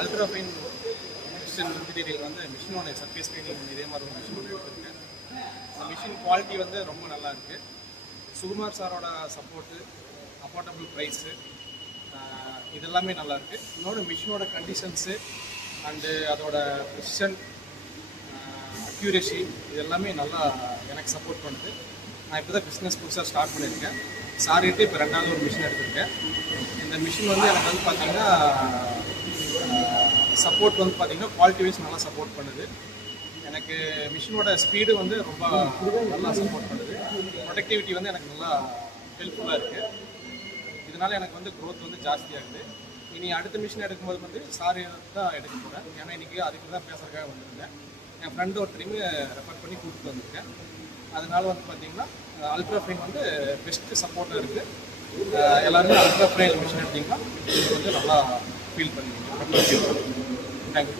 Ultra fine machine material வந்து machine ஒன்று surface cleaning இதே மாதிரி ஒரு மிஷின் ஒன்று எடுத்திருக்கேன். அந்த மிஷின் குவாலிட்டி வந்து ரொம்ப நல்லா இருக்குது. சுகுமார் சாரோட சப்போர்ட்டு, அஃபோர்டபுள் ப்ரைஸு, இதெல்லாமே நல்லாயிருக்கு. இன்னொன்று மிஷினோட கண்டிஷன்ஸு அண்டு அதோட ப்ரிசிஷன், அக்யூரேசி இது எல்லாமே நல்லா எனக்கு சப்போர்ட் பண்ணுது. நான் இப்போ தான் பிஸ்னஸ் புதுசாக ஸ்டார்ட் பண்ணியிருக்கேன். சாரிட்டு இப்போ 2வது ஒரு மிஷின் எடுத்திருக்கேன். இந்த மிஷின் வந்து எனக்கு வந்து பார்த்திங்கன்னா சப்போர்ட் வந்து பார்த்திங்கன்னா குவாலிட்டி வைஸ் நல்லா சப்போர்ட் பண்ணுது. எனக்கு மிஷினோட ஸ்பீடு வந்து ரொம்ப நல்லா சப்போர்ட் பண்ணுது. ப்ரொடக்டிவிட்டி வந்து எனக்கு நல்லா ஹெல்ப்ஃபுல்லாக இருக்குது. இதனால் எனக்கு வந்து க்ரோத் வந்து ஜாஸ்தியாகுது. இனி அடுத்த மிஷின் எடுக்கும்போது வந்து சாரி தான் எடுக்க போகிறேன். ஏன்னா இன்றைக்கி அதுக்கு தான் பேசுறதுக்காக வந்திருந்தேன். என் ஃப்ரெண்டு ஒருத்தரையுமே ரெஃபர் பண்ணி கூப்பிட்டு வந்திருக்கேன். அதனால் வந்து பார்த்திங்கன்னா அல்ட்ரா ஃபைன் வந்து பெஸ்ட்டு சப்போர்ட்டாக இருக்குது. எல்லாருமே அல்ட்ரா ஃபைன் மிஷின் எடுத்திங்கன்னா இது வந்து நல்லா ஃபீல் பண்ணுவீங்க. தேங்க்யூ.